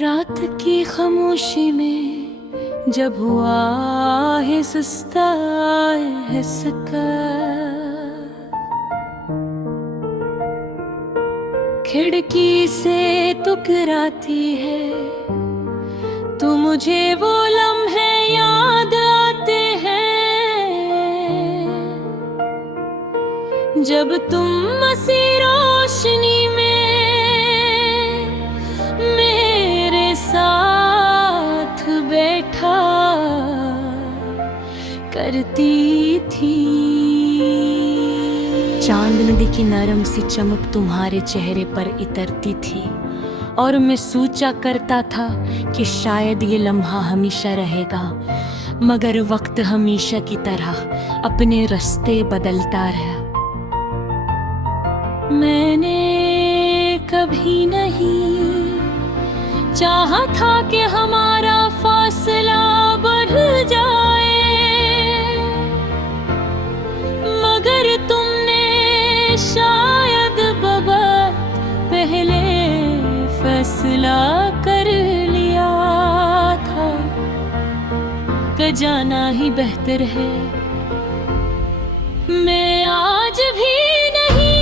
रात की खामोशी में जब हुआ है सुस्ता है खिड़की से टकराती है तो मुझे वो लम्हे याद आते हैं जब तुम मसी रोशनी में मेरे साथ बैठा करती थी। चांद नदी की नरम सी चमक तुम्हारे चेहरे पर इतरती थी और मैं सोचा करता था कि शायद ये लम्हा हमेशा रहेगा, मगर वक्त हमेशा की तरह अपने रास्ते बदलता रहा। मैंने कभी नहीं चाहा था कि हमारा फासला बढ़ जाए, मगर तुमने शायद बहुत पहले फैसला कर लिया था कि जाना ही बेहतर है। मैं आज भी नहीं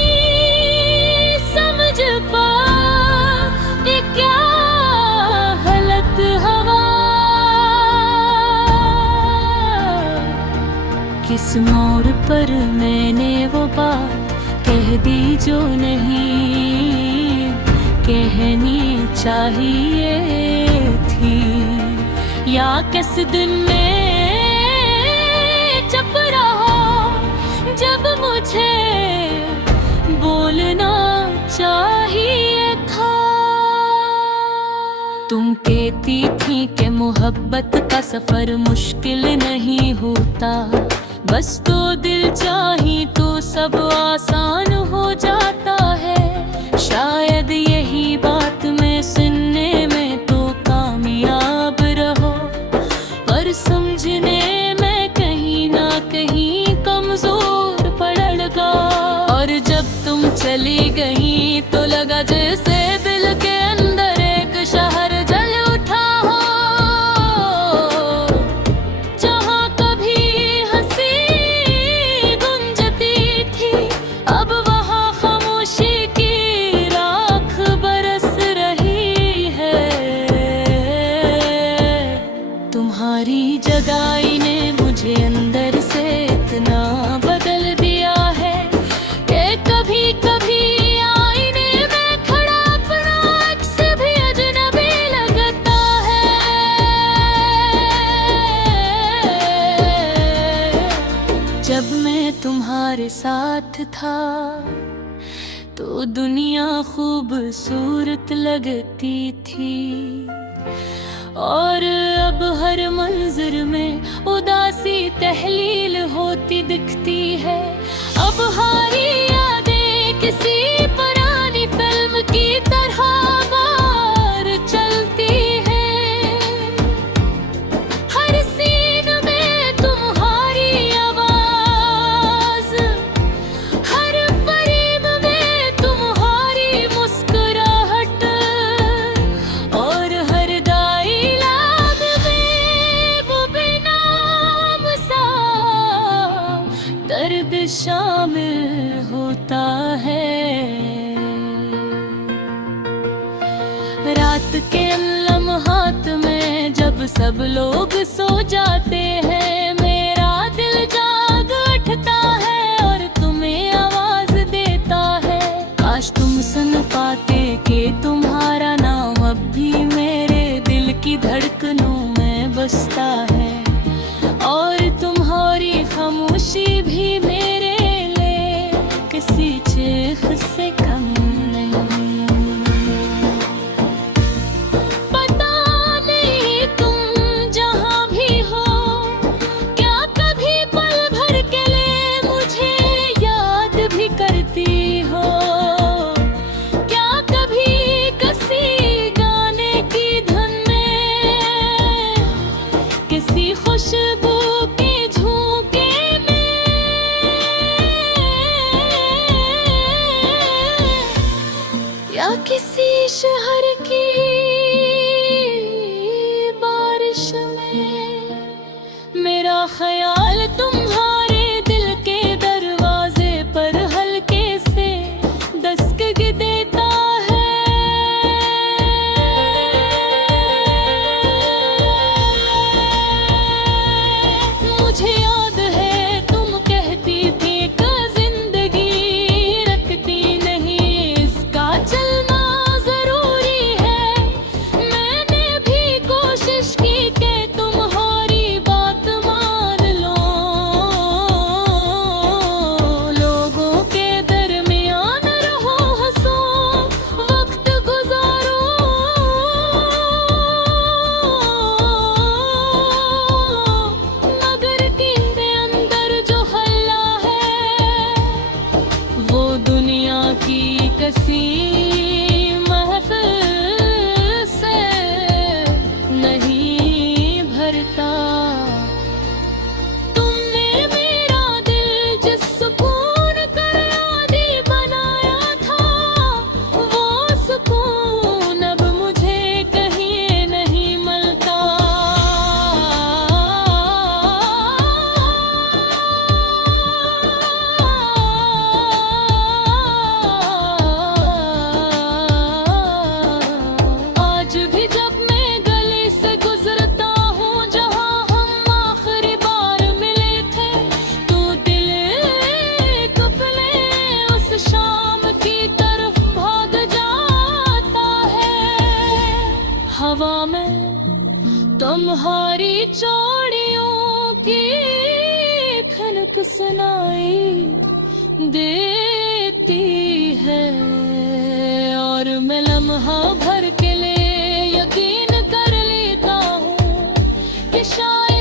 समझ पा ये क्या हालत हवा, किस मोड़ पर मैंने वो बात कह दी जो नहीं कहनी चाहिए थी, या किस दिन में चुप रहा जब मुझे बोलना चाहिए था। तुम कहती थी कि मोहब्बत का सफर मुश्किल नहीं होता, बस तो दिल चाही तो सब आसान हो जाता है। शायद यही बात मैं सुनने में तो कामयाब रहो, पर समझने में कहीं ना कहीं कमजोर पड़ लगा। और जब तुम चली गई तो लगा जैसे दिल के अंदर एक शहर जल उठा हो, जहाँ कभी हंसी गुंजती थी अब वहाँ खामोशी की राख बरस रही है। तुम्हारी जगाई ने मुझे अंदर से इतना बदल दिया है कि कभी कभी आईने में खड़ा अपना अक्स भी अजनबी लगता है। जब मैं तुम्हारे साथ था तो दुनिया खूबसूरत लगती थी, और अब हर मंजर में उदासी तहलील होती दिखती है। अब हारी यादें किसी पुरानी फिल्म की तरह बार चलती है, हर सीन में तुम्हारी आवाज, हर फरेम में तुम्हारी मुस्कुराहट, और हर डायलॉग में वो बेनाम सा दर्द शामिल होता है। रात के लम्हात में जब सब लोग सो जाते हैं, मेरा दिल जाग उठता है और तुम्हें आवाज देता है। काश तुम सुन पाते कि तुम्हारा नाम अब भी मेरे दिल की धड़कनों में बसता है, और तुम्हारी खामोशी भी मेरे लिए किसी चीख से कम नहीं। पता नहीं तुम जहाँ भी हो, क्या कभी पल भर के लिए मुझे याद भी करती हो, क्या कभी किसी गाने की धुन में, किसी खुशबू के झोंके में, या किसी शहर की ख्याल तुम्हारे दिल के दरवाजे पर हल्के से दस्तक देता है। मुझे याद है तुम कहती थी कि जिंदगी रखती नहीं, इसका चलना जरूरी है। मैंने भी कोशिश की कि तुम्हारी बात मान लो, लोगों के दरमियान रहो, हंसो, वक्त गुजारो, मगर तेरे अंदर जो हल्ला है वो दुनिया की किसी महफिल से नहीं भरता। तुमने मेरा दिल जिस सुकून कर आदी बनाया था, वो सुकून अब मुझे कहीं नहीं मिलता। आज भी जब मैं गली से गुजरता हूँ जहाँ हम आखिरी बार मिले थे, तो दिल कपले उस शाम की तरफ भाग जाता है। हवा में तुम्हारी चूड़ियों की खनक सुनाई देती है, और मैं लम्हा भर के लिए यकीन कर लेता हूँ कि शायद